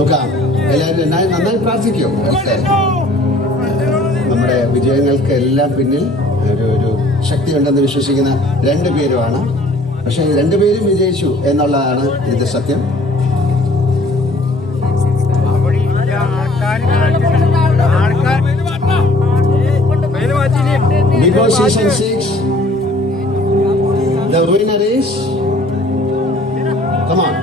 നോക്കാം. എല്ലാവരും നന്നായി പ്രാർത്ഥിക്കും. നമ്മുടെ വിജയങ്ങൾക്ക് എല്ലാം പിന്നിൽ ഒരു ശക്തിയുണ്ടെന്ന് വിശ്വസിക്കുന്ന രണ്ടുപേരുമാണ്. പക്ഷെ രണ്ടുപേരും വിജയിച്ചു എന്നുള്ളതാണ് ഇതിന്റെ സത്യം. Bigg Boss Season 6, the winner is, come on.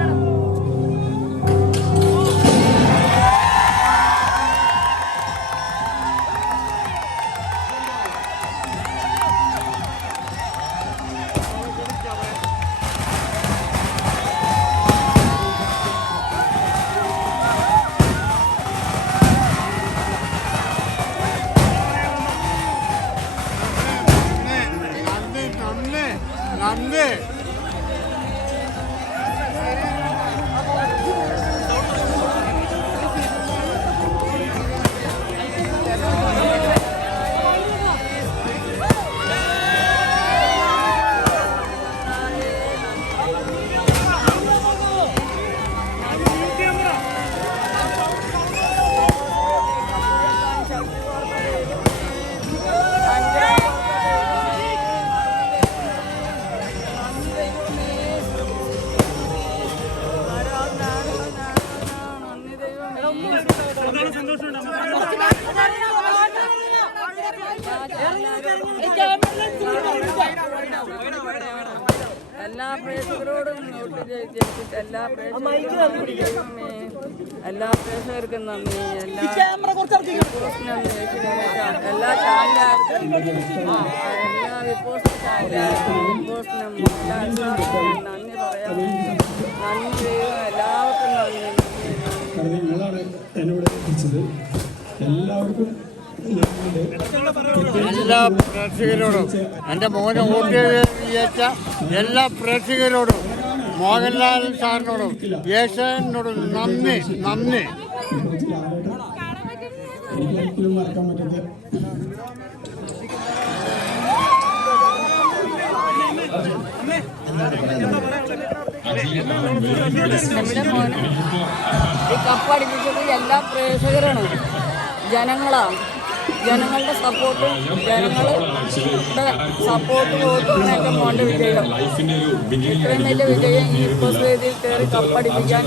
എല്ലാ പ്രേക്ഷകരോടും എല്ലാ പ്രേക്ഷകർക്കും നന്ദി. എല്ലാ ചാനലുകാർക്കും എല്ലാ റിപ്പോർട്ട് ചാനലുകാർക്കും നന്ദി പറയാം. നന്ദി ചെയ്യുക. എല്ലാവർക്കും നന്ദി. നിങ്ങളാണ് എന്നോട് എത്തിച്ചത്. എല്ലാവർക്കും എല്ലാ പ്രേക്ഷകരോടും എൻ്റെ മോനെ വോട്ട് ചെയ്ത് വിജയിച്ച എല്ലാ പ്രേക്ഷകരോടും മോഹൻലാൽ സാറിനോടും യേശനോടും നന്ദി. എനിക്കൊരിക്കലും മറക്കാൻ പറ്റാത്ത നമ്മുടെ മോനെ ഈ കപ്പടിപ്പിച്ചത് എല്ലാ പ്രേക്ഷകരാണ്, ജനങ്ങളാണ്. ജനങ്ങളുടെ സപ്പോർട്ടും ജനങ്ങളുടെ സപ്പോർട്ട് വോട്ടുമാണ് എൻ്റെ മോൻ്റെ വിജയം. ഇത്രയും വലിയ വിജയം ഈ ബിഗ് വേദിയിൽ കയറി കപ്പടിപ്പിക്കാൻ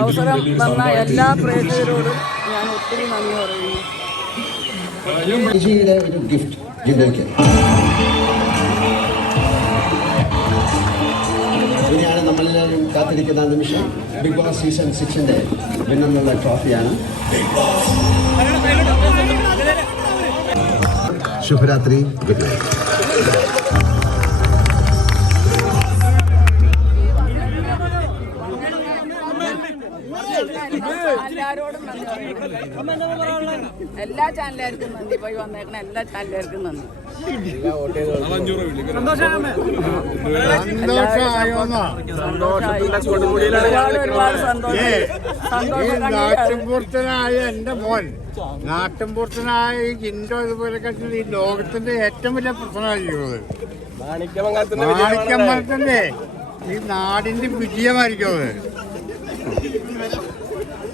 അവസരം തന്ന എല്ലാ പ്രേക്ഷകരോടും ഞാൻ ഒത്തിരി നന്ദി പറയുന്നു. ഒരു ഗിഫ്റ്റ് ജില്ലയ്ക്ക് ഇനിയാണ് നമ്മളെല്ലാവരും കാത്തിരിക്കുന്ന നിമിഷം. ബിഗ് ബോസ് സീസൺ 6 വിന്നറിനുള്ള ട്രോഫിയാണ്. ശുഭരാത്രി, ഗുഡ് നൈറ്റ്. എല്ലാവരോടും എല്ലാ ചാനലുകാർക്കും നന്ദി. പോയി വന്നേക്കണ എല്ലാ ചാനലുകാർക്കും നന്ദി. ഒരുപാട് സന്തോഷം. നാട്ടിൻപുറത്തനായ എൻ്റെ മോൻ, നാട്ടിൻപുറത്തനായ ജിൻഡോ ഇതുപോലെ ഈ ലോകത്തിന്റെ ഏറ്റവും വലിയ പ്രശ്നമായിരിക്കുന്നത് മാണിക്യമംഗലത്തിന്റെ ഈ നാടിന്റെ വിജയമായിരിക്കും അത്.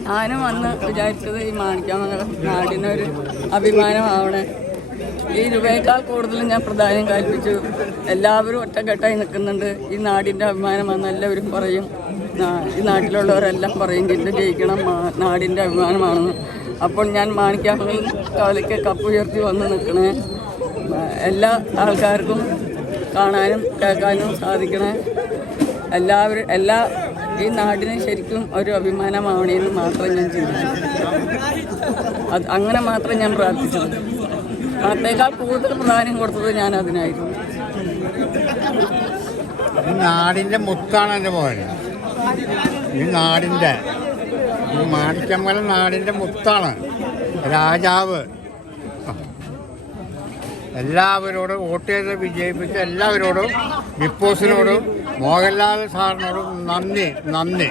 ഞാനും അന്ന് വിചാരിച്ചത് ഈ മാണിക്യമംഗലം നാടിനൊരു അഭിമാനമാവണേ. ഈ രൂപയേക്കാൾ കൂടുതലും ഞാൻ പ്രാധാന്യം കൽപ്പിച്ചു. എല്ലാവരും ഒറ്റക്കെട്ടായി നിൽക്കുന്നുണ്ട്. ഈ നാടിൻ്റെ അഭിമാനമാണെന്ന് എല്ലാവരും പറയും. ഈ നാട്ടിലുള്ളവരെല്ലാം പറയും ജില്ല ജയിക്കണം, നാടിൻ്റെ അഭിമാനമാണെന്ന്. അപ്പോൾ ഞാൻ മാണിക്യമംഗലം കാലയ്ക്ക് കപ്പ് ഉയർത്തി വന്ന് നിൽക്കണേ. എല്ലാ ആൾക്കാർക്കും കാണാനും കേൾക്കാനും സാധിക്കണേ. എല്ലാ ഈ നാടിന് ശരിക്കും ഒരു അഭിമാനമാവണമെന്ന് മാത്രം ഞാൻ ചിന്തിച്ചു. അങ്ങനെ മാത്രം ഞാൻ പ്രാർത്ഥിച്ചത്. അതിനേക്കാൾ കൂടുതൽ പ്രാധാന്യം കൊടുത്തത് ഞാൻ അതിനായിരുന്നു. നാടിൻ്റെ മുത്താണ് എൻ്റെ മോൻ. ഈ നാടിൻ്റെ ഈ മാണിക്യമംഗലം നാടിൻ്റെ മുത്താണ്, രാജാവ്. എല്ലാവരോടും വോട്ട് ചെയ്ത് വിജയിപ്പിച്ച എല്ലാവരോടും ബിഗ് ബോസിനോടും മോഹൻലാൽ സാറിനോടും നന്ദി.